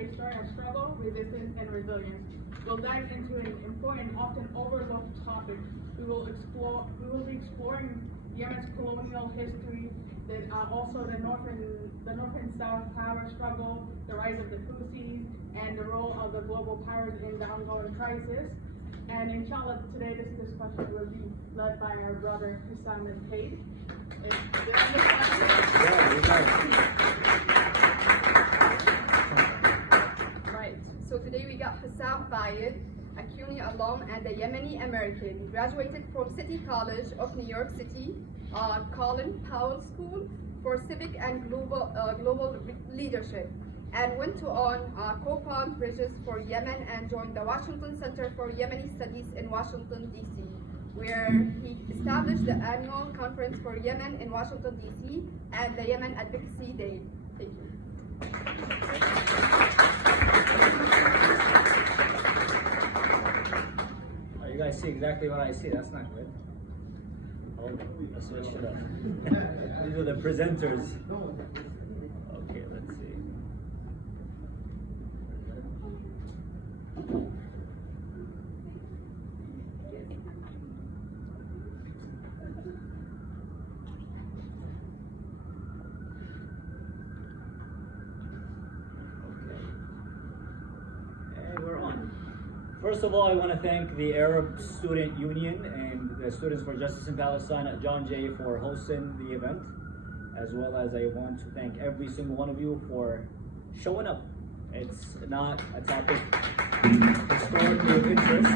a story of struggle, resistance, and resilience. We'll dive into an important, often overlooked topic. We will be exploring Yemen's colonial history, also the North and South power struggle, the rise of the Houthis, and the role of the global powers in the ongoing crisis. And inshallah, today this discussion will be led by our brother Hussam and Kate. Right, so today we got Hussam Fayed, a CUNY alum and a Yemeni American. He graduated from City College of New York City, Colin Powell School for Civic and Global Leadership, and went on co-found Bridges for Yemen and joined the Washington Center for Yemeni Studies in Washington, D.C., where he established the annual conference for Yemen in Washington, D.C. and the Yemen Advocacy Day. Thank you. Oh, you guys see exactly what I see. That's not good. Oh, let's switch it up. These are the presenters. Okay, let's see. First of all, I want to thank the Arab Student Union and the Students for Justice in Palestine at John Jay for hosting the event, as well as I want to thank every single one of you for showing up. It's not a topic historically of interest.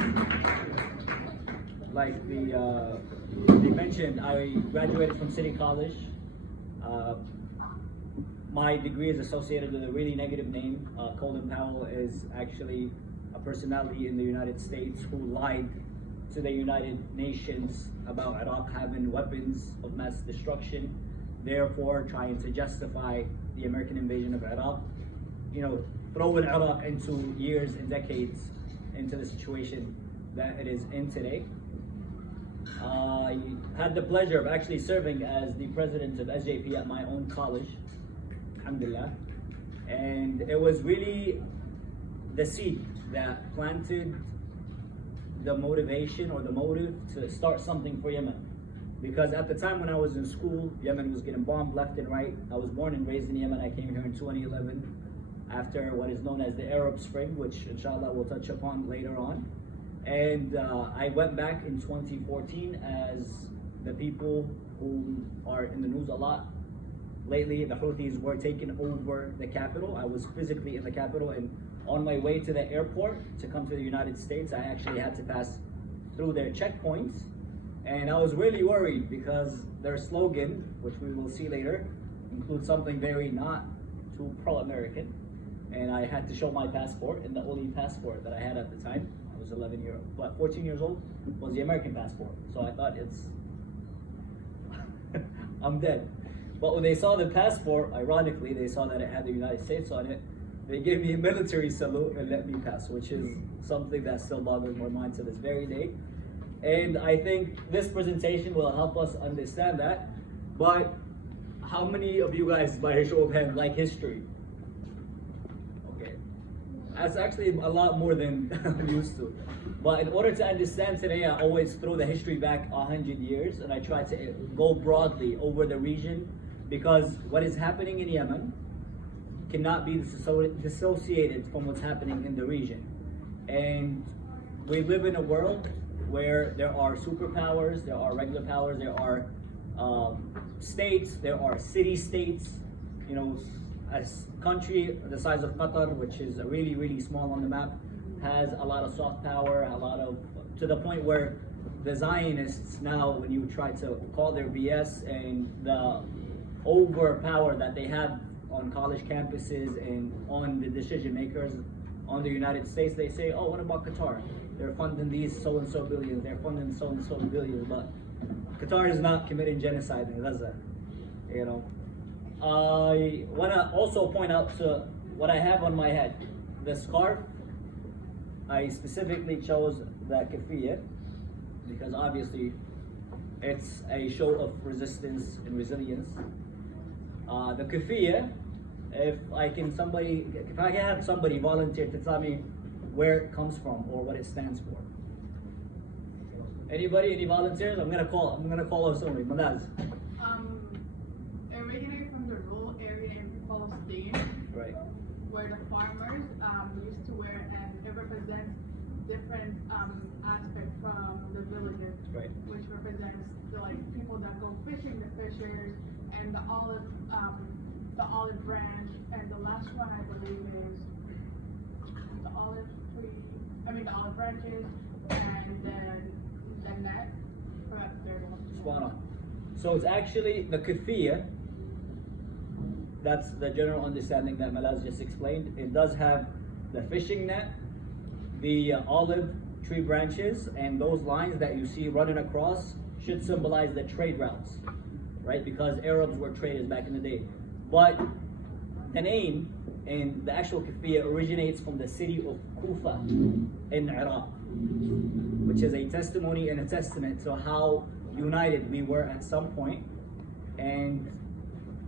Like they mentioned, I graduated from City College. My degree is associated with a really negative name. Colin Powell is actually a personality in the United States who lied to the United Nations about Iraq having weapons of mass destruction, therefore trying to justify the American invasion of Iraq, throwing Iraq into years and decades into the situation that it is in today. I had the pleasure of actually serving as the president of SJP at my own college, alhamdulillah, and it was really the seed that planted the motivation or the motive to start something for Yemen. Because at the time when I was in school, Yemen was getting bombed left and right. I was born and raised in Yemen. I came here in 2011 after what is known as the Arab Spring, which inshallah we'll touch upon later on. And I went back in 2014 as the people who are in the news a lot lately. The Houthis were taking over the capital. I was physically in the capital, and on my way to the airport to come to the United States, I actually had to pass through their checkpoints. And I was really worried because their slogan, which we will see later, includes something very not too pro-American. And I had to show my passport, and the only passport that I had at the time, I was 14 years old, was the American passport. So I thought I'm dead. But when they saw the passport, ironically, they saw that it had the United States on it. They gave me a military salute and let me pass, which is something that still boggles my mind to this very day. And I think this presentation will help us understand that. But how many of you guys, by a show of hands, like history? Okay, that's actually a lot more than I'm used to. But in order to understand today, I always throw the history back 100 years, and I try to go broadly over the region, because what is happening in Yemen cannot be dissociated from what's happening in the region. And we live in a world where there are superpowers, there are regular powers, there are states, there are city-states. A country the size of Qatar, which is really, really small on the map, has a lot of soft power, to the point where the Zionists now, when you try to call their BS and the overpower that they have on college campuses and on the decision makers on the United States, they say, oh, what about Qatar? They're funding these so-and-so billions, they're funding so-and-so billions, but Qatar is not committing genocide in Gaza. I want to also point out to what I have on my head. The scarf, I specifically chose the keffiyeh because obviously it's a show of resistance and resilience. The keffiyeh if I can have somebody volunteer to tell me where it comes from or what it stands for. Anybody? Any volunteers? I'm gonna call on somebody. Malaz. Originated from the rural area in Palestine, Right. where the farmers used to wear, and it represents different aspects from the villages, Right. which represents the people that go fishing, the fishers, and the olive branch, and the last one I believe is the olive tree. The olive branches, and then the net. Forgot the third one. Spot on. So it's actually the kafiyah. That's the general understanding that Malaz just explained. It does have the fishing net, the olive tree branches, and those lines that you see running across should symbolize the trade routes, right? Because Arabs were traders back in the day. But the name and the actual kafiyah originates from the city of Kufa in Iraq, which is a testimony and a testament to how united we were at some point. And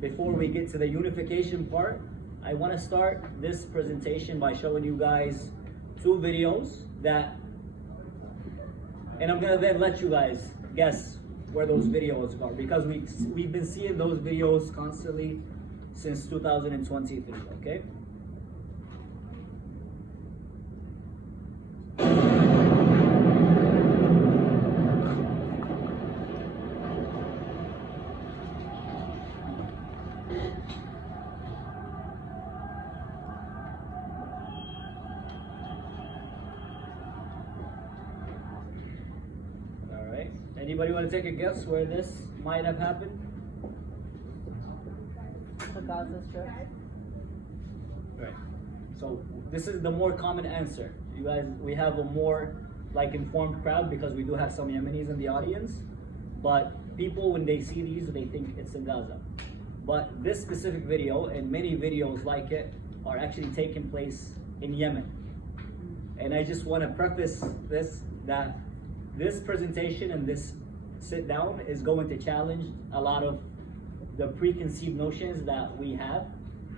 before we get to the unification part, I want to start this presentation by showing you guys two videos and I'm gonna then let you guys guess where those videos are, because we've been seeing those videos constantly since 2023, okay? Anybody want to take a guess where this might have happened? The Gaza Strip. Right. So this is the more common answer. You guys, we have a more informed crowd because we do have some Yemenis in the audience. But people, when they see these, they think it's in Gaza. But this specific video and many videos like it are actually taking place in Yemen. And I just want to preface this that this presentation and this sit down is going to challenge a lot of the preconceived notions that we have,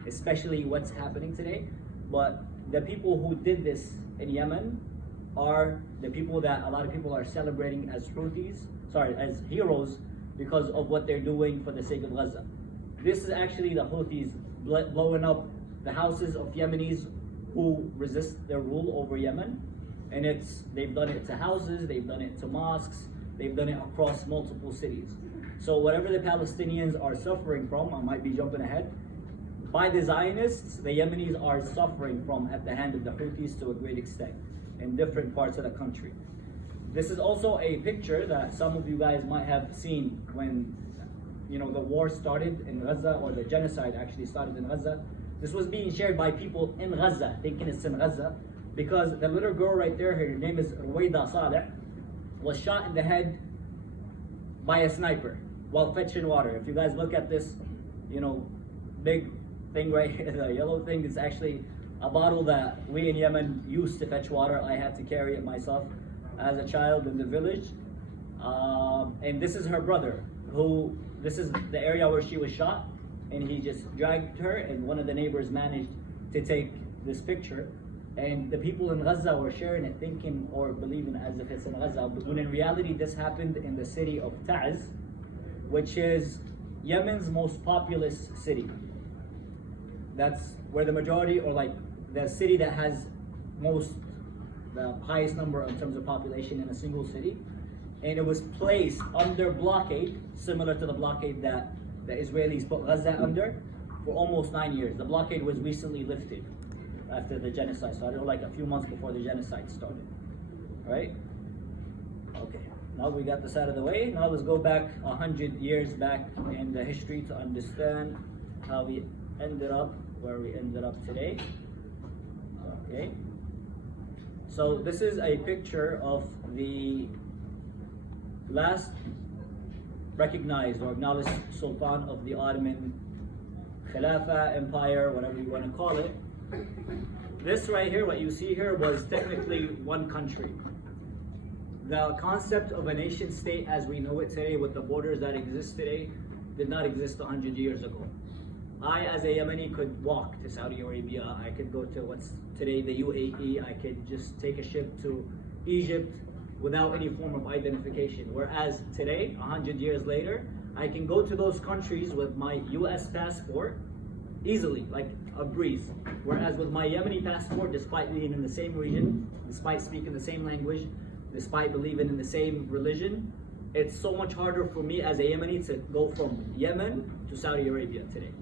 especially what's happening today. But the people who did this in Yemen are the people that a lot of people are celebrating as as heroes because of what they're doing for the sake of Gaza. This is actually the Houthis blowing up the houses of Yemenis who resist their rule over Yemen. And they've done it to houses, they've done it to mosques, they've done it across multiple cities. So whatever the Palestinians are suffering from, I might be jumping ahead, by the Zionists, the Yemenis are suffering from at the hand of the Houthis to a great extent in different parts of the country. This is also a picture that some of you guys might have seen when the war started in Gaza, or the genocide actually started in Gaza. This was being shared by people in Gaza, thinking it's in Gaza, because the little girl right there, her name is Ruwaida Saleh, was shot in the head by a sniper while fetching water. If you guys look at this, big thing right here, the yellow thing is actually a bottle that we in Yemen used to fetch water. I had to carry it myself as a child in the village. And this is her brother, this is the area where she was shot, and he just dragged her, and one of the neighbors managed to take this picture. And the people in Gaza were sharing it, thinking or believing as if it's in Gaza, but when in reality this happened in the city of Taiz, which is Yemen's most populous city. That's where the majority, or the city that has the highest number in terms of population in a single city. And it was placed under blockade, similar to the blockade that the Israelis put Gaza under, for almost 9 years. The blockade was recently lifted after the genocide started, or a few months before the genocide started, right? Okay, now we got this out of the way. Now let's go back 100 years back in the history to understand how we ended up where we ended up today. Okay, so this is a picture of the last recognized or acknowledged Sultan of the Ottoman Khilafah Empire, whatever you want to call it. This right here, what you see here, was technically one country. The concept of a nation state as we know it today, with the borders that exist today, did not exist 100 years ago. I, as a Yemeni, could walk to Saudi Arabia. I could go to what's today the UAE. I could just take a ship to Egypt without any form of identification. Whereas today, 100 years later, I can go to those countries with my US passport easily, like a breeze. Whereas with my Yemeni passport, despite being in the same region, despite speaking the same language, despite believing in the same religion, it's so much harder for me as a Yemeni to go from Yemen to Saudi Arabia today,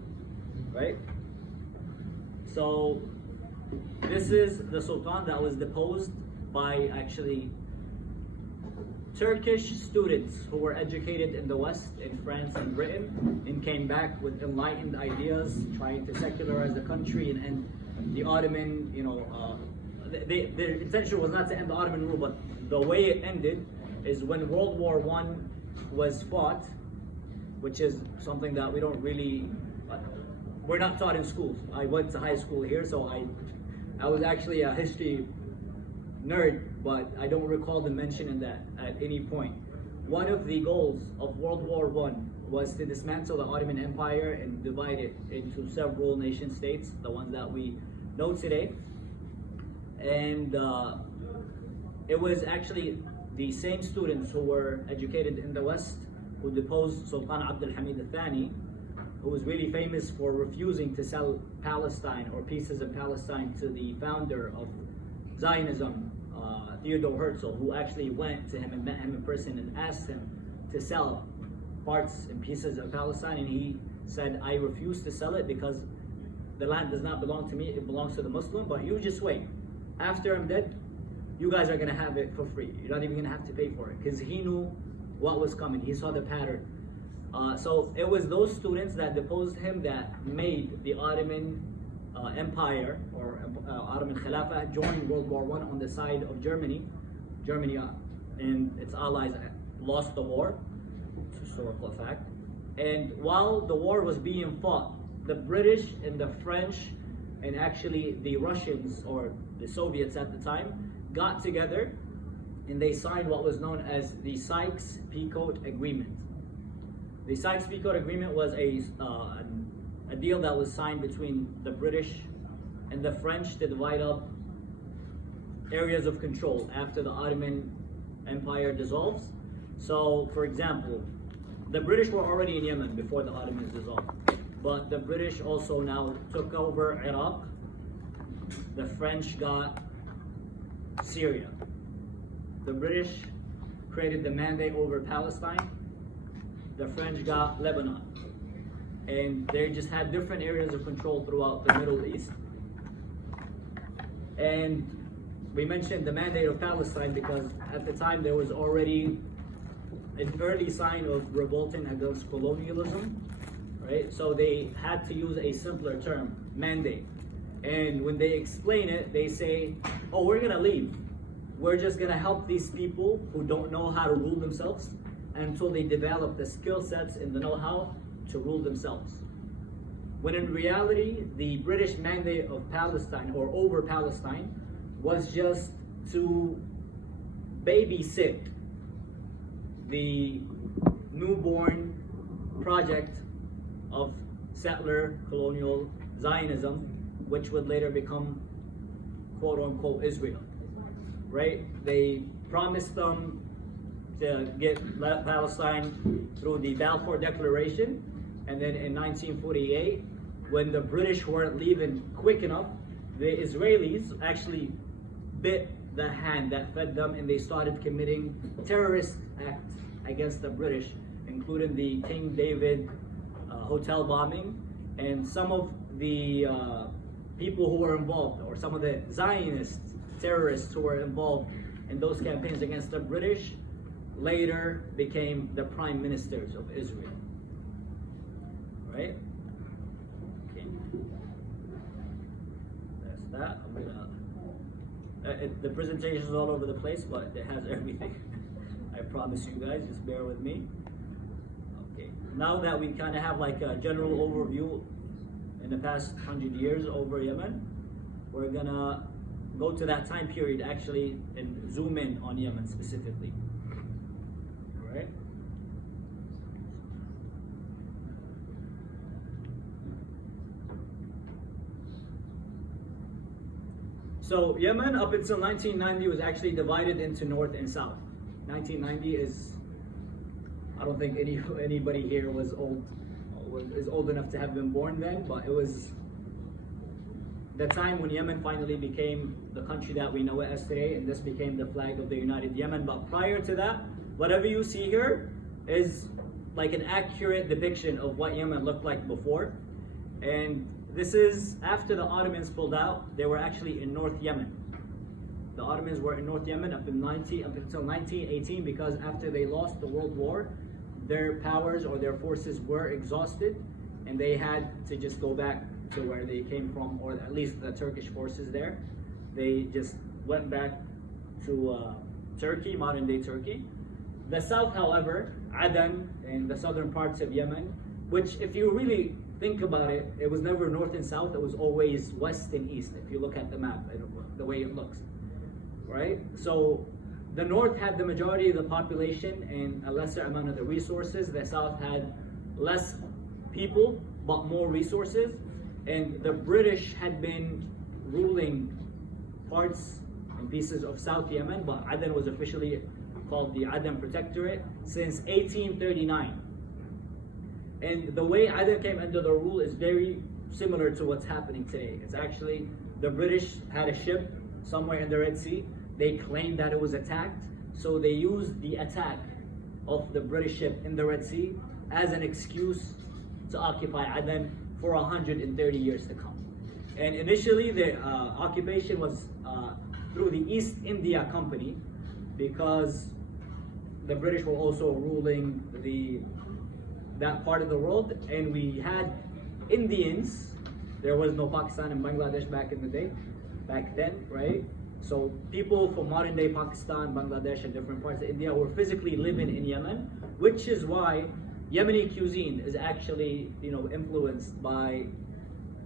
right? So this is the Sultan that was deposed by actually Turkish students who were educated in the West, in France and Britain, and came back with enlightened ideas, trying to secularize the country and end the Ottoman, their intention was not to end the Ottoman rule, but the way it ended is when World War I was fought, which is something that we don't really, we're not taught in schools. I went to high school here, so I was actually a history nerd, but I don't recall them mentioning that at any point. One of the goals of World War I was to dismantle the Ottoman Empire and divide it into several nation states, the ones that we know today. And it was actually the same students who were educated in the West who deposed Sultan Abdul Hamid al-Thani, who was really famous for refusing to sell Palestine or pieces of Palestine to the founder of Zionism, Theodore Herzl, who actually went to him and met him in person and asked him to sell parts and pieces of Palestine, and he said, I refuse to sell it because the land does not belong to me, it belongs to the Muslim, but you just wait. After I'm dead, you guys are gonna have it for free. You're not even gonna have to pay for it, because he knew what was coming, he saw the pattern. So it was those students that deposed him that made the Ottoman Empire or Ottoman Khilafah join World War I on the side of Germany. Germany and its allies lost the war. It's a historical fact. And while the war was being fought, the British and the French and actually the Russians or the Soviets at the time got together and they signed what was known as the Sykes-Picot Agreement. The Sykes-Picot Agreement was a deal that was signed between the British and the French to divide up areas of control after the Ottoman Empire dissolves. So, for example, the British were already in Yemen before the Ottomans dissolved, but the British also now took over Iraq. The French got Syria. The British created the mandate over Palestine. The French got Lebanon. And they just had different areas of control throughout the Middle East. And we mentioned the mandate of Palestine because at the time there was already an early sign of revolting against colonialism, right? So they had to use a simpler term, mandate. And when they explain it, they say, oh, we're gonna leave. We're just gonna help these people who don't know how to rule themselves until they develop the skill sets and the know-how to rule themselves. When in reality, the British mandate of Palestine or over Palestine was just to babysit the newborn project of settler colonial Zionism, which would later become quote unquote Israel, right? They promised them to get Palestine through the Balfour Declaration, and then in 1948, when the British weren't leaving quick enough, the Israelis actually bit the hand that fed them, and they started committing terrorist acts against the British, including the King David hotel bombing, and some of the people who were involved, or some of the Zionist terrorists who were involved in those campaigns against the British, later became the prime ministers of Israel. Right? Okay. That's that. I'm gonna. The presentation is all over the place, but it has everything. I promise you guys. Just bear with me. Okay. Now that we kind of have like a general overview in the past 100 years over Yemen, we're gonna go to that time period actually and zoom in on Yemen specifically. All right. So Yemen up until 1990 was actually divided into North and South. 1990 is, I don't think anybody here is old enough to have been born then, but it was the time when Yemen finally became the country that we know it as today, and this became the flag of the United Yemen. But prior to that, whatever you see here is like an accurate depiction of what Yemen looked like before. And this is after the Ottomans pulled out. They were actually in North Yemen. The Ottomans were in North Yemen up until 1918, because after they lost the World War, their powers or their forces were exhausted, and they had to just go back to where they came from, or at least the Turkish forces there. They just went back to Turkey, modern day Turkey. The south, however, Aden and the southern parts of Yemen, which if you really think about it, it was never north and south, it was always west and east, if you look at the map, the way it looks, right? So the north had the majority of the population and a lesser amount of the resources. The south had less people, but more resources. And the British had been ruling parts and pieces of South Yemen, but Aden was officially called the Aden Protectorate since 1839. And the way Aden came under the rule is very similar to what's happening today. It's actually, the British had a ship somewhere in the Red Sea. They claimed that it was attacked, so they used the attack of the British ship in the Red Sea as an excuse to occupy Aden for 130 years to come. And initially the occupation was through the East India Company, because the British were also ruling that part of the world, and we had Indians. There was no Pakistan and Bangladesh back then, right? So people from modern day Pakistan, Bangladesh, and different parts of India were physically living in Yemen, which is why Yemeni cuisine is actually, influenced by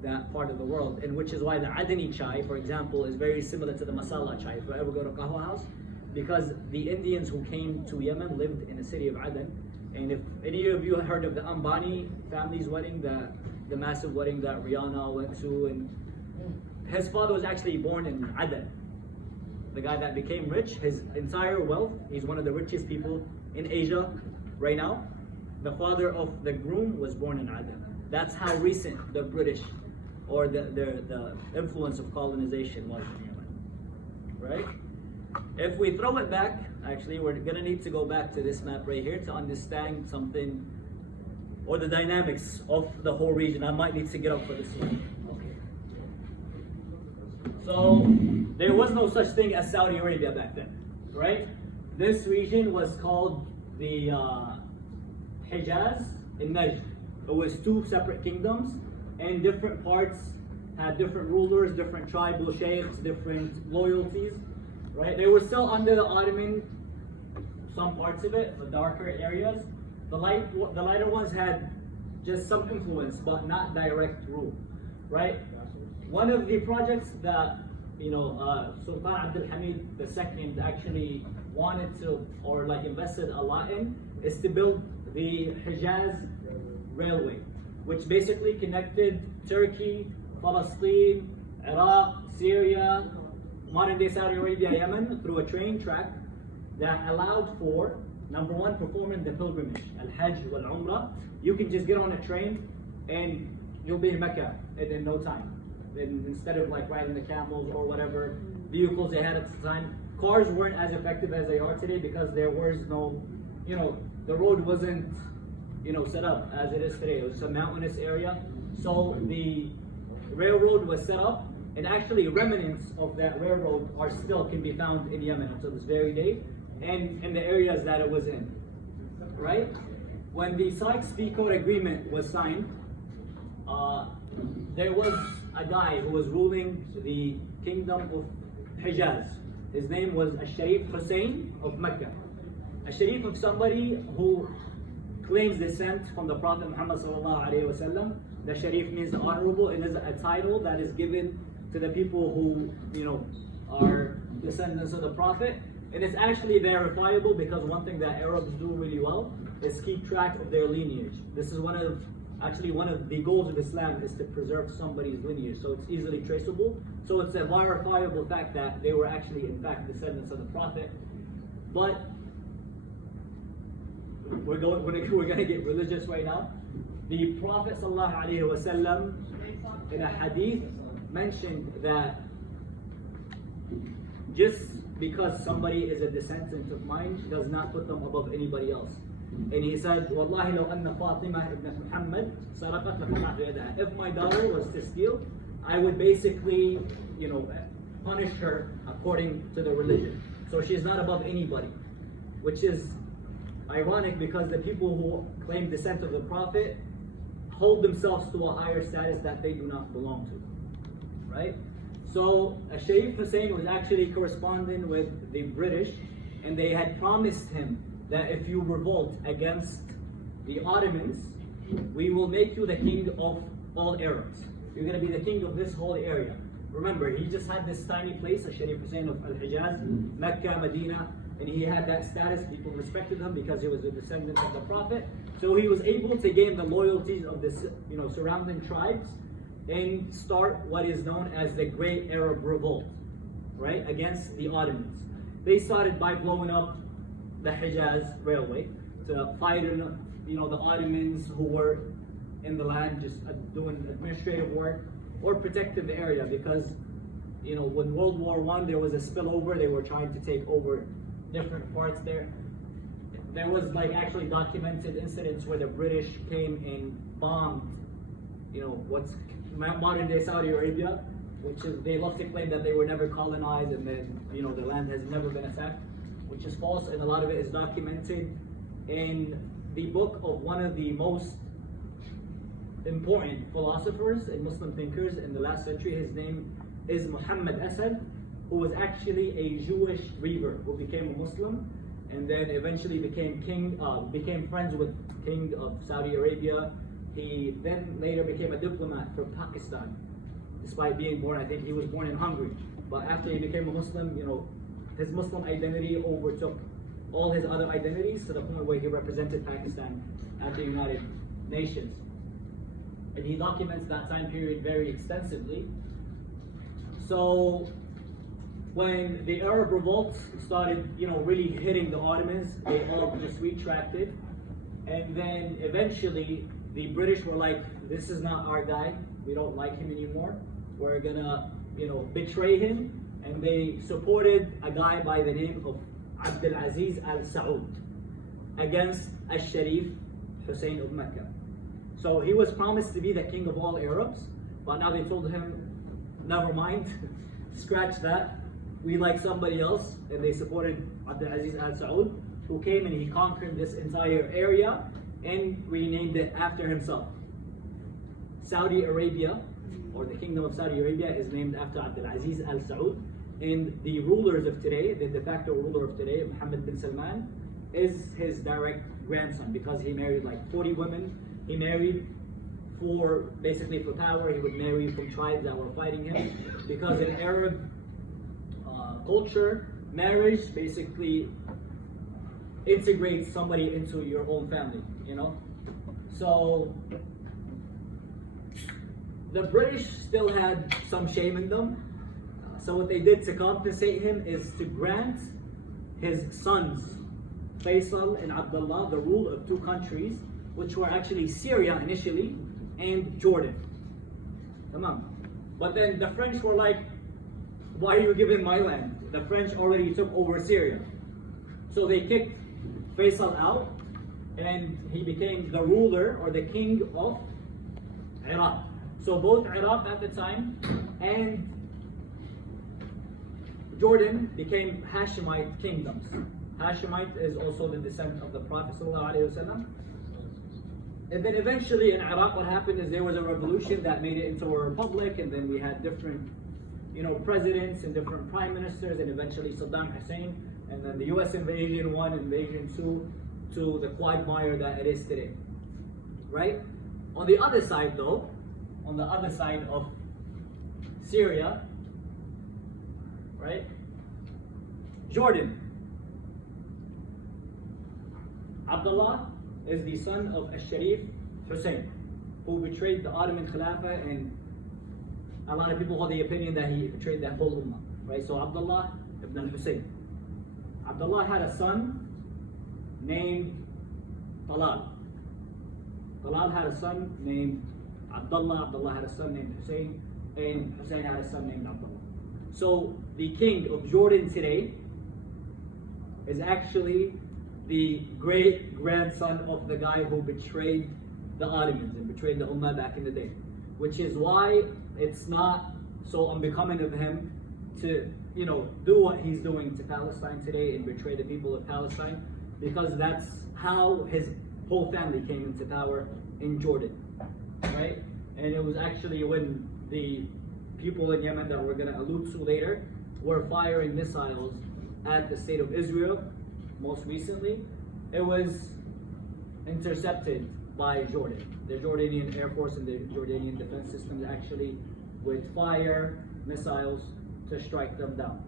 that part of the world, and which is why the Adani chai, for example, is very similar to the masala chai. If you ever go to a qahwa house, because the Indians who came to Yemen lived in the city of Aden. And if any of you heard of the Ambani family's wedding, the massive wedding that Rihanna went to, and his father was actually born in Aden. The guy that became rich, his entire wealth, he's one of the richest people in Asia right now. The father of the groom was born in Aden. That's how recent the British, or the influence of colonization was in Yemen, right? If we throw it back, actually we're gonna need to go back to this map right here to understand something, or the dynamics of the whole region. I might need to get up for this one. Okay. So there was no such thing as Saudi Arabia back then, right? This region was called the Hijaz and Najd. It was two separate kingdoms, and different parts had different rulers, different tribal sheikhs, different loyalties, right? They were still under the Ottoman, some parts of it, the darker areas. The lighter ones had just some influence, but not direct rule, right? One of the projects that Sultan Abdul Hamid II actually wanted to, or invested a lot in, is to build the Hijaz Railway, which basically connected Turkey, Palestine, Iraq, Syria, modern day Saudi Arabia, Yemen, through a train track that allowed for, number one, performing the pilgrimage, Al-Hajj wal-Umrah. You can just get on a train and you'll be in Mecca in no time. And instead of riding the camels or whatever vehicles they had at the time. Cars weren't as effective as they are today, because there was no, the road wasn't, set up as it is today. It was a mountainous area. So the railroad was set up, and actually remnants of that railroad can be found in Yemen until this very day, and in the areas that it was in, right? When the Sykes-Picot Agreement was signed, there was a guy who was ruling the kingdom of Hijaz. His name was Al-Sharif Hussein of Mecca. Al-Sharif of somebody who claims descent from the Prophet Muhammad sallallahu alaihi wasallam. The Sharif means honorable, and is a title that is given to the people who, are descendants of the Prophet. And it's actually verifiable, because one thing that Arabs do really well is keep track of their lineage. This is one of Actually, one of the goals of Islam is to preserve somebody's lineage, so it's easily traceable. So it's a verifiable fact that they were actually, in fact, descendants of the Prophet. But we're going to get religious right now. The Prophet ﷺ, in a hadith, mentioned that just because somebody is a descendant of mine does not put them above anybody else. And he said, "Wallahi law anna Fatima ibn Muhammad saraqat laqata'tu yadaha." If my daughter was to steal, I would basically, punish her according to the religion. So she's not above anybody, which is ironic because the people who claim descent of the Prophet hold themselves to a higher status that they do not belong to, right? So Sharif Hussein was actually corresponding with the British, and they had promised him that if you revolt against the Ottomans, we will make you the king of all Arabs. You're going to be the king of this whole area. Remember, he just had this tiny place, Sharif Hussein of Al-Hijaz, Mecca, Medina, and he had that status. People respected him because he was a descendant of the Prophet. So he was able to gain the loyalties of the surrounding tribes and start what is known as the Great Arab Revolt, right, against the Ottomans. They started by blowing up the Hijaz railway to fight the Ottomans who were in the land just doing administrative work or protecting the area, because when World War I there was a spillover. They were trying to take over different parts there. There was actually documented incidents where the British came and bombed what's modern day Saudi Arabia, which is, they love to claim that they were never colonized and then the land has never been attacked, which is false, and a lot of it is documented in the book of one of the most important philosophers and Muslim thinkers in the last century. His name is Muhammad Asad, who was actually a Jewish reaver who became a Muslim and then eventually became friends with King of Saudi Arabia. He then later became a diplomat from Pakistan, despite being born, I think he was born in Hungary. But after he became a Muslim, his Muslim identity overtook all his other identities to the point where he represented Pakistan at the United Nations. And he documents that time period very extensively. So when the Arab revolt started, really hitting the Ottomans, they all just retracted. And then eventually the British were like, this is not our guy. We don't like him anymore. We're gonna, betray him. And they supported a guy by the name of Abdul Aziz Al Saud against Al-Sharif Hussein of Mecca. So he was promised to be the king of all Arabs, but now they told him, never mind, scratch that. We like somebody else, and they supported Abdul Aziz Al Saud, who came and he conquered this entire area and renamed it after himself. Saudi Arabia, or the Kingdom of Saudi Arabia, is named after Abdul Aziz Al Saud. And the rulers of today, the de facto ruler of today, Mohammed bin Salman, is his direct grandson because he married 40 women. He married basically for power. He would marry from tribes that were fighting him, because in Arab culture, marriage basically integrates somebody into your own family, So the British still had some shame in them. So what they did to compensate him is to grant his sons, Faisal and Abdullah, the rule of two countries, which were actually Syria initially and Jordan. But then the French were like, why are you giving my land? The French already took over Syria. So they kicked Faisal out, and he became the ruler or the king of Iraq. So both Iraq at the time and Jordan became Hashemite kingdoms. Hashemite is also the descent of the Prophet ﷺ. And then eventually in Iraq, what happened is there was a revolution that made it into a republic, and then we had different, presidents and different prime ministers, and eventually Saddam Hussein, and then the U.S. invasion 1, invasion 2, to the quagmire that it is today, right? On the other side though, on the other side of Syria, right? Jordan. Abdullah is the son of Al-Sharif Hussein. who betrayed the Ottoman Khilafah, and a lot of people hold the opinion that he betrayed that whole ummah, right? So Abdullah ibn al-Husayn. Abdullah had a son named Talal. Talal had a son named Abdullah. Abdullah had a son named Hussein, and Hussein had a son named Abdullah. So the king of Jordan today is actually the great grandson of the guy who betrayed the Ottomans and betrayed the Ummah back in the day. Which is why it's not so unbecoming of him to, do what he's doing to Palestine today and betray the people of Palestine, because that's how his whole family came into power in Jordan, right? And it was actually when the people in Yemen that we're going to allude to later were firing missiles at the state of Israel most recently, it was intercepted by Jordan. The Jordanian Air Force and the Jordanian defense systems actually would fire missiles to strike them down,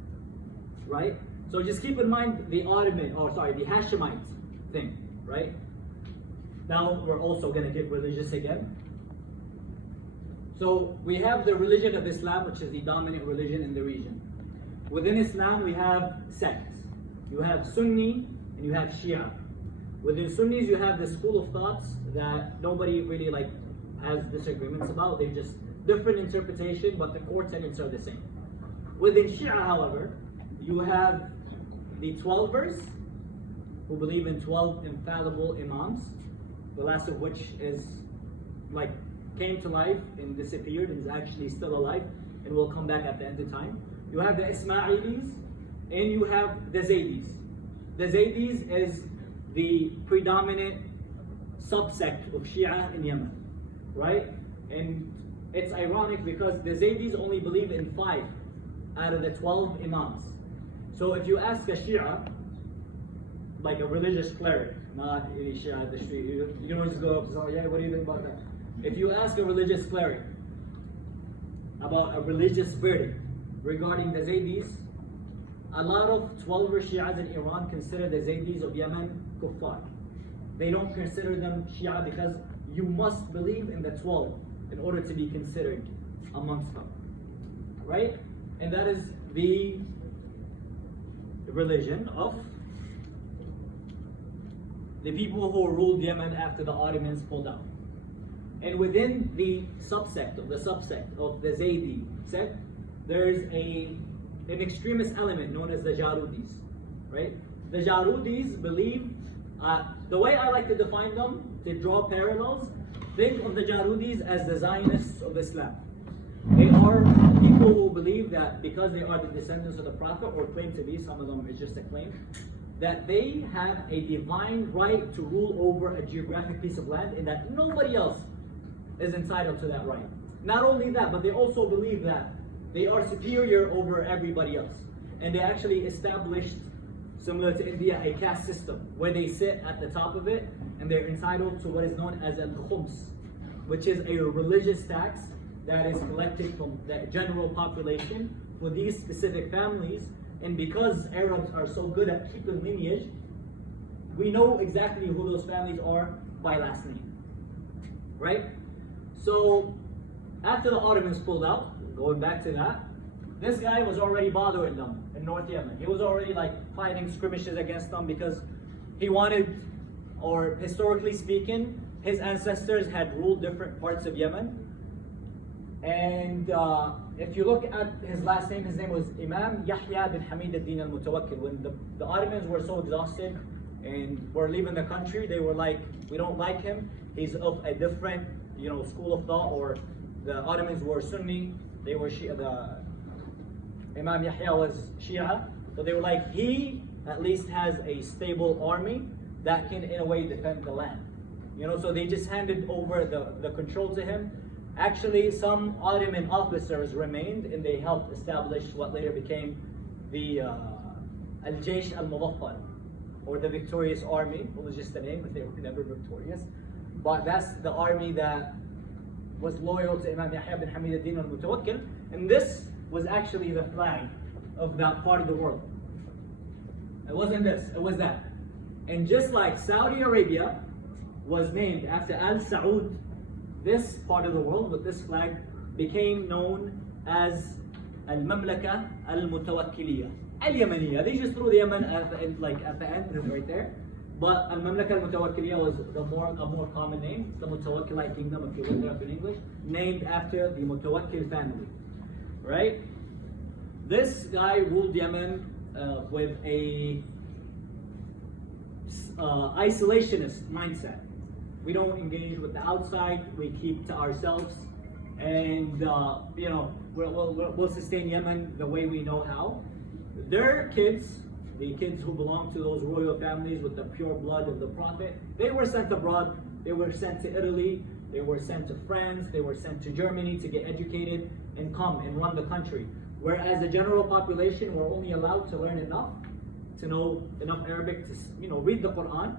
right? So just keep in mind the Hashemite thing, right? Now we're also going to get religious again. So we have the religion of Islam, which is the dominant religion in the region. Within Islam, we have sects. You have Sunni and you have Shia. Within Sunnis, you have the school of thoughts that nobody really has disagreements about. They're just different interpretation, but the core tenets are the same. Within Shia, however, you have the 12ers, who believe in 12 infallible imams, the last of which is came to life and disappeared and is actually still alive and will come back at the end of time. You have the Ismailis and you have the Zaydis. The Zaydis is the predominant subsect of Shia in Yemen, right? And it's ironic because the Zaydis only believe in 5 out of the 12 imams. So if you ask a Shia, like a religious cleric, not any Shia at the street, you don't just go up to someone, yeah, what do you think about that? If you ask a religious cleric about a religious verdict regarding the Zaydis, a lot of 12er Shias in Iran consider the Zaydis of Yemen kuffar. They don't consider them Shia because you must believe in the 12 in order to be considered amongst them, right? And that is the religion of the people who ruled Yemen after the Ottomans pulled out. And within the subsect of the Zaydi sect, there's an extremist element known as the Jarudis, right? The Jarudis believe, the way I like to define them, to draw parallels, think of the Jarudis as the Zionists of Islam. They are people who believe that because they are the descendants of the Prophet, or claim to be, some of them is just a claim, that they have a divine right to rule over a geographic piece of land and that nobody else is entitled to that right. Not only that, but they also believe that they are superior over everybody else. And they actually established, similar to India, a caste system where they sit at the top of it and they're entitled to what is known as al-khums, which is a religious tax that is collected from the general population for these specific families. And because Arabs are so good at keeping lineage, we know exactly who those families are by last name, right? So after the Ottomans pulled out, going back to that, this guy was already bothering them in North Yemen. He was already fighting skirmishes against them because he wanted, or historically speaking, his ancestors had ruled different parts of Yemen. And if you look at his last name, his name was Imam Yahya bin Hamid al-Din al-Mutawakkil. When the Ottomans were so exhausted and were leaving the country, they were like, we don't like him. He's of a different, school of thought. Or the Ottomans were Sunni, they were Shia. The Imam Yahya was Shia. So they were like, he at least has a stable army that can, in a way, defend the land. So they just handed over the control to him. Actually, some Ottoman officers remained and they helped establish what later became the Al-Jaysh al-Mudaffar, or the victorious army. It was just a name, but they were never victorious. But that's the army that was loyal to Imam Yahya bin Hamid al-Din al-Mutawakkil. And this was actually the flag of that part of the world. It wasn't this, it was that. And just like Saudi Arabia was named after Al Saud this part of the world with this flag became known as Al-Mamlaka Al-Mutawakkiliya. Al-Yamaniya. They just threw the Yemen at the end, like at the end, right there. But Al-Mamlaka Al-Mutawakkiliya was a more common name. The Mutawakkilite kingdom, if you look it up in English, named after the Mutawakkil family. Right? This guy ruled Yemen with a isolationist mindset. We don't engage with the outside. We keep to ourselves, and we'll sustain Yemen the way we know how. Their kids, the kids who belong to those royal families with the pure blood of the Prophet, they were sent abroad. They were sent to Italy. They were sent to France. They were sent to Germany to get educated and come and run the country. Whereas the general population were only allowed to learn enough, to know enough Arabic to read the Quran,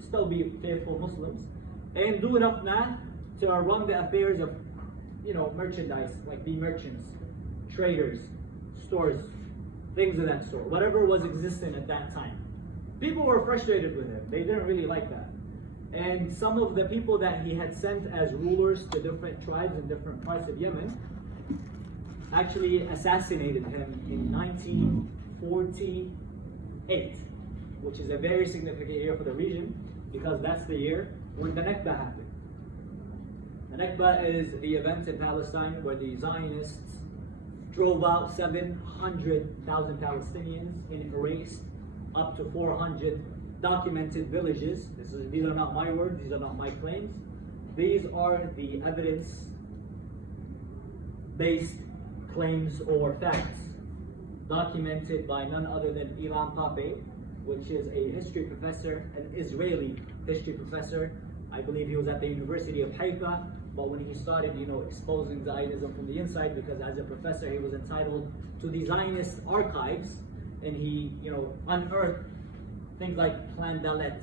still be faithful Muslims, and do enough math to run the affairs of merchandise, like be merchants, traders, stores, things of that sort, whatever was existent at that time. People were frustrated with him. They didn't really like that. And some of the people that he had sent as rulers to different tribes in different parts of Yemen actually assassinated him in 1948, which is a very significant year for the region because that's the year when the Nakba happened. The Nakba is the event in Palestine where the Zionists drove out 700,000 Palestinians and erased up to 400 documented villages. These are not my words, these are not my claims. These are the evidence-based claims or facts documented by none other than Ilan Pape, which is a history professor, an Israeli history professor. I believe he was at the University of Haifa, but when he started, exposing Zionism from the inside, because as a professor he was entitled to the Zionist archives, and he, unearthed things like Clan Dalet,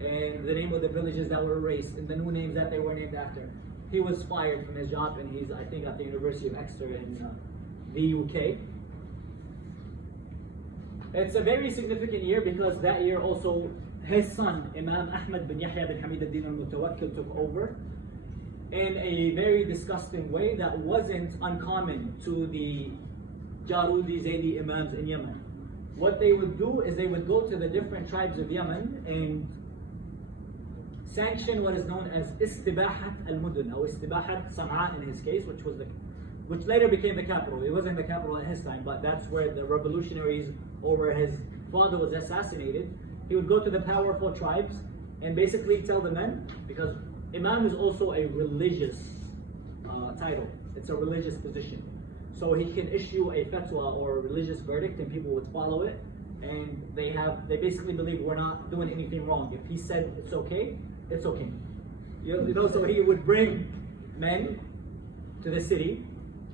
and the name of the villages that were erased, and the new names that they were named after. He was fired from his job, and he's, I think, at the University of Exeter in the UK. It's a very significant year because that year also his son, Imam Ahmad bin Yahya bin Hamid al-Din al-Mutawakkil, took over in a very disgusting way that wasn't uncommon to the Jarudi Zaydi Imams in Yemen. What they would do is they would go to the different tribes of Yemen and sanction what is known as Istibahat al-Mudun, or Istibahat Sana'a in his case, which later became the capital. It wasn't the capital at his time, but that's where the revolutionaries over his father was assassinated. He would go to the powerful tribes and basically tell the men, because Imam is also a religious title. It's a religious position. So he can issue a fatwa or a religious verdict and people would follow it. And they basically believe we're not doing anything wrong. If he said it's okay, it's okay. So he would bring men to the city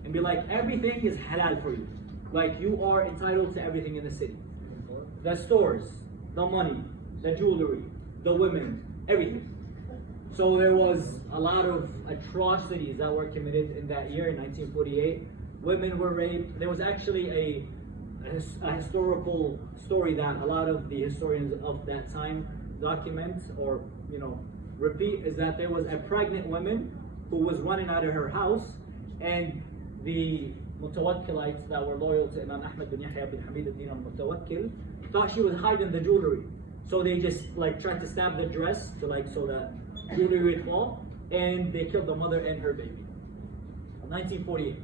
and be like, everything is halal for you. Like, you are entitled to everything in the city. The stores, the money, the jewelry, the women, everything. So there was a lot of atrocities that were committed in that year, in 1948. Women were raped. There was actually a historical story that a lot of the historians of that time document or repeat, is that there was a pregnant woman who was running out of her house, and the Mutawakkilites that were loyal to Imam Ahmad bin Yahya bin Hamid al-Din al-Mutawakkil thought she was hiding the jewelry. So they just tried to stab the dress so the jewelry would fall, and they killed the mother and her baby. 1948.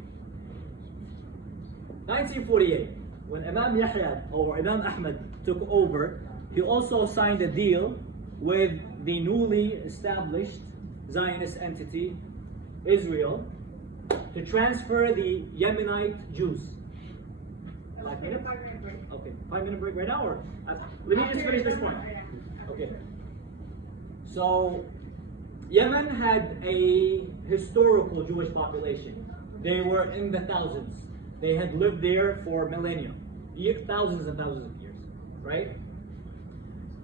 1948, when Imam Yahya or Imam Ahmad took over, he also signed a deal with the newly established Zionist entity, Israel, to transfer the Yemenite Jews. 5 minutes? Okay, 5-minute break right now, or let me just finish this point. Okay. So Yemen had a historical Jewish population. They were in the thousands. They had lived there for millennia, thousands and thousands of years, right?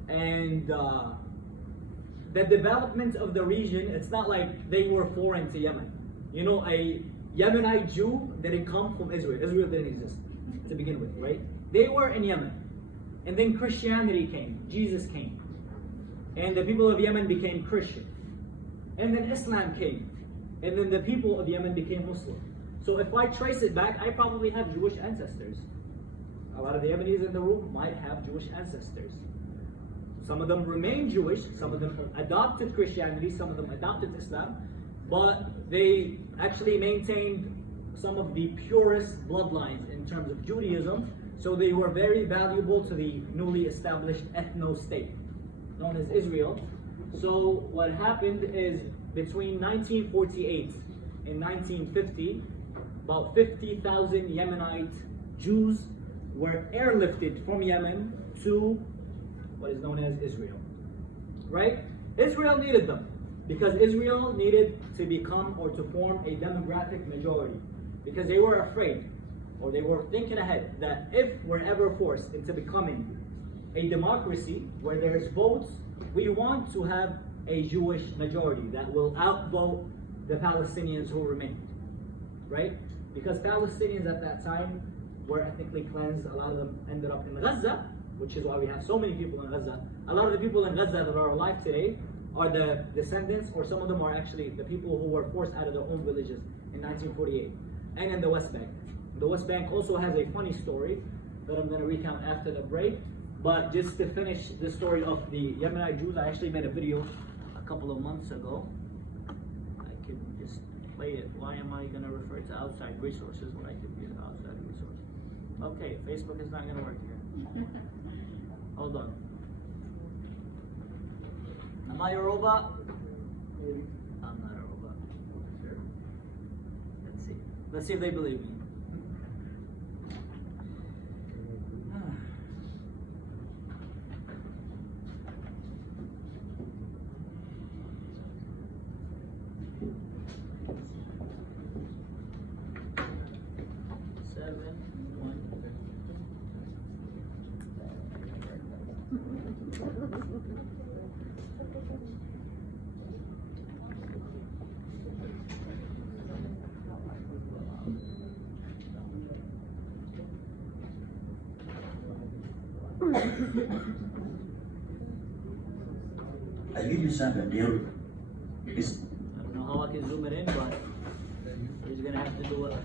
And the development of the region, it's not like they were foreign to Yemen. A Yemenite Jew didn't come from Israel. Israel didn't exist to begin with, right? They were in Yemen. And then Christianity came, Jesus came. And the people of Yemen became Christian. and then Islam came, and then the people of Yemen became Muslim. So if I trace it back, I probably have Jewish ancestors. A lot of the Yemenis in the room might have Jewish ancestors. Some of them remain Jewish, some of them adopted Christianity, some of them adopted Islam, but they actually maintained some of the purest bloodlines in terms of Judaism, so they were very valuable to the newly established ethno-state known as Israel. So what happened is between 1948 and 1950, about 50,000 Yemenite Jews were airlifted from Yemen to what is known as Israel, right? Israel needed them because Israel needed to become or to form a demographic majority because they were afraid or they were thinking ahead that if we're ever forced into becoming a democracy where there's votes, we want to have a Jewish majority that will outvote the Palestinians who remain, right? Because Palestinians at that time were ethnically cleansed. A lot of them ended up in Gaza, which is why we have so many people in Gaza. A lot of the people in Gaza that are alive today are the descendants, or some of them are actually the people who were forced out of their own villages in 1948. And in the West Bank. The West Bank also has a funny story that I'm going to recount after the break. But just to finish the story of the Yemenite Jews, I actually made a video a couple of months ago. I can just play it. Why am I going to refer to outside resources when I could use outside resources? Okay, Facebook is not going to work here. Hold on. Am I a robot? Maybe. I'm not a robot. Sure. Let's see. Let's see if they believe me. الفيديو السابق يروي I don't know how I can zoom it in, but we're just gonna have to do it.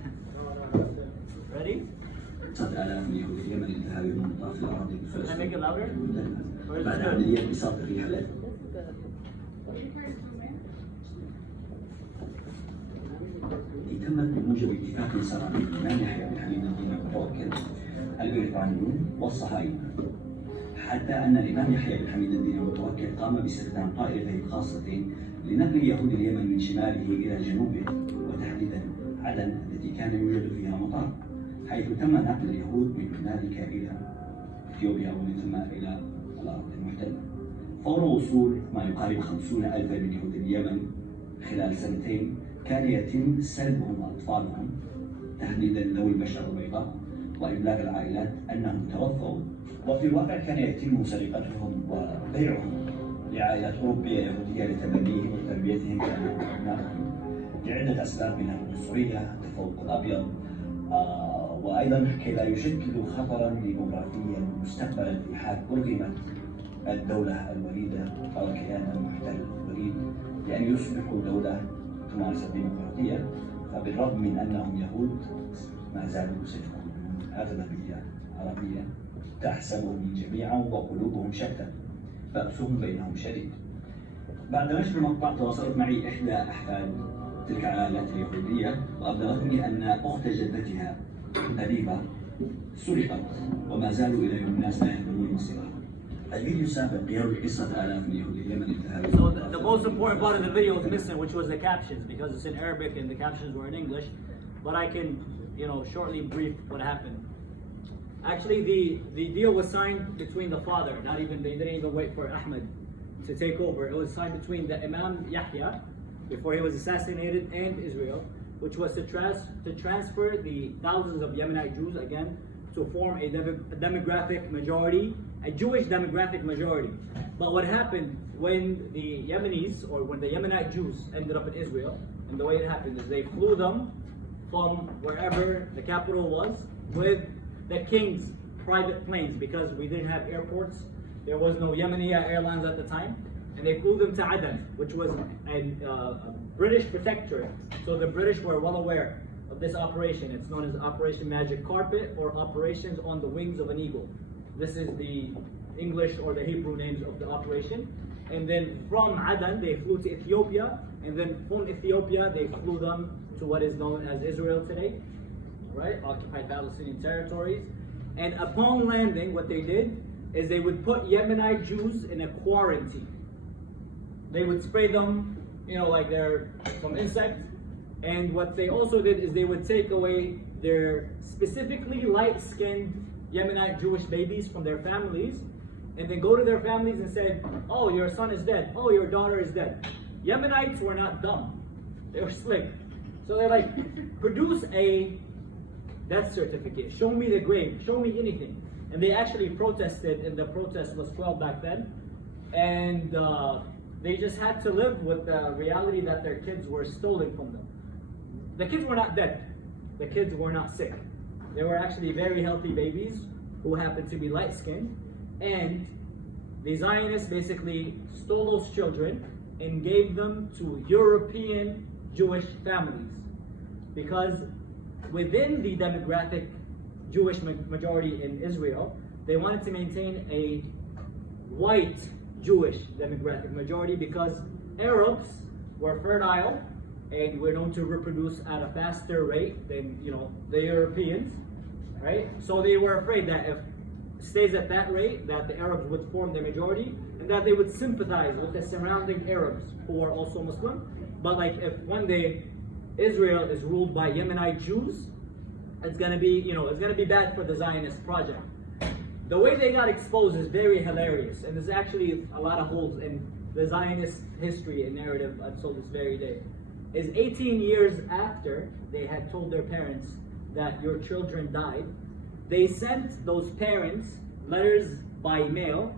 Ready? 9,000 من يهود اليمن انتهى بهم مطاف الأراضي Can I make it louder? بعد عملية بساط الرحلات. تمت بموجب اتفاق صار بين الإمام يحيى بن حميد الدين المتوكل البريطانيون والصهاينة، حتى أن الإمام يحيى بن حميد الدين المتوكل قام باستخدام طائرته الخاصة لنقل يهود اليمن من شماله إلى جنوبه، وتحديدا عدن التي كان يوجد فيها مطار، حيث تم نقل اليهود من هنالك إلى إثيوبيا ومن ثم إلى الأرض المحتلة. فور وصول ما يقارب 50,000 من يهود اليمن خلال سنتين كان يتم سلبهم أطفالهم، تحديدا ذوي البشرة البيضاء، وإبلاغ العائلات أنهم توفوا، وفي الواقع كان يتم سرقتهم وبيعهم لعائلات أوروبية يهودية لتبنيهم وتربيتهم كأبنائهم لعدة أسباب منها العنصرية، التفوق الأبيض، وأيضا كي لا يشكلوا خطرا ديموغرافيا مستقبلا في حال ألغمت الدولة الوليدة أو الكيان المحتل الوليد لأن يصبحوا دولة تمارس الديمقراطية. فبالرغم من أنهم يهود ما زالوا سيكونون أغلبية عربية تحسبهم جميعا وقلوبهم شتى، بأسهم بينهم شديد. بعد نشر المقطع تواصلت معي إحدى أحفاد تلك العائلات اليهودية وأبلغتني أن أخت جدتها أبيبة سرقت وما زالوا إلى يوم الناس لا يهدمون مصيرها. الفيديو السابق يروي قصة آلاف من يهود اليمن انتهى. So the most important part of the video was missing, which was the captions, because it's in Arabic and the captions were in English. But I can, shortly brief what happened. Actually, the deal was signed between the father. They didn't even wait for Ahmed to take over. It was signed between the Imam Yahya before he was assassinated and Israel, which was to transfer the thousands of Yemenite Jews again to form a demographic majority, a Jewish demographic majority. But what happened when the Yemenis, or when the Yemenite Jews ended up in Israel, and the way it happened is they flew them from wherever the capital was with the king's private planes, because we didn't have airports. There was no Yemeni Airlines at the time. and they flew them to Aden, which was a British protectorate. So the British were well aware of this operation. It's known as Operation Magic Carpet or Operations on the Wings of an Eagle. This is the English or the Hebrew names of the operation. And then from Aden, they flew to Ethiopia, and then from Ethiopia, they flew them to what is known as Israel today, right? Occupied Palestinian territories. And upon landing, what they did is they would put Yemenite Jews in a quarantine. They would spray them, like they're from insects. And what they also did is they would take away their specifically light-skinned Yemenite Jewish babies from their families, and then go to their families and say, oh, your son is dead. Oh, your daughter is dead. Yemenites were not dumb. They were slick. So they're like, produce a death certificate. Show me the grave. Show me anything. And they actually protested, and the protest was quelled back then. And they just had to live with the reality that their kids were stolen from them. The kids were not dead. The kids were not sick. They were actually very healthy babies who happened to be light-skinned. And the Zionists basically stole those children and gave them to European Jewish families. Because within the demographic Jewish majority in Israel, they wanted to maintain a white Jewish demographic majority because Arabs were fertile and were known to reproduce at a faster rate than the Europeans, right? So they were afraid that if it stays at that rate, that the Arabs would form the majority and that they would sympathize with the surrounding Arabs who are also Muslim. But like if one day Israel is ruled by Yemenite Jews, it's gonna be bad for the Zionist project. The way they got exposed is very hilarious, and there's actually a lot of holes in the Zionist history and narrative until this very day. Is 18 years after they had told their parents that your children died, they sent those parents letters by mail,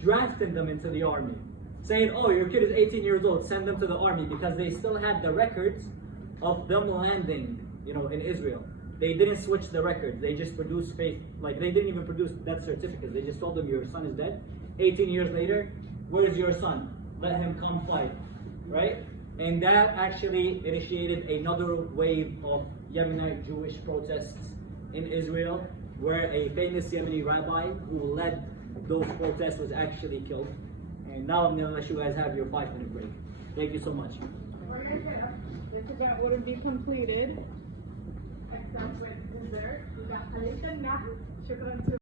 drafting them into the army, saying, oh, your kid is 18 years old, send them to the army, because they still had the records of them landing, in Israel. They didn't switch the records. They just produced they didn't even produce death certificates. They just told them your son is dead. 18 years later, where's your son? Let him come fight, right? And that actually initiated another wave of Yemenite Jewish protests in Israel, where a famous Yemeni rabbi who led those protests was actually killed. And now I'm going to let you guys have your 5-minute break. Thank you so much. This event wouldn't be completed except with dessert. We got Khalid and Shukran to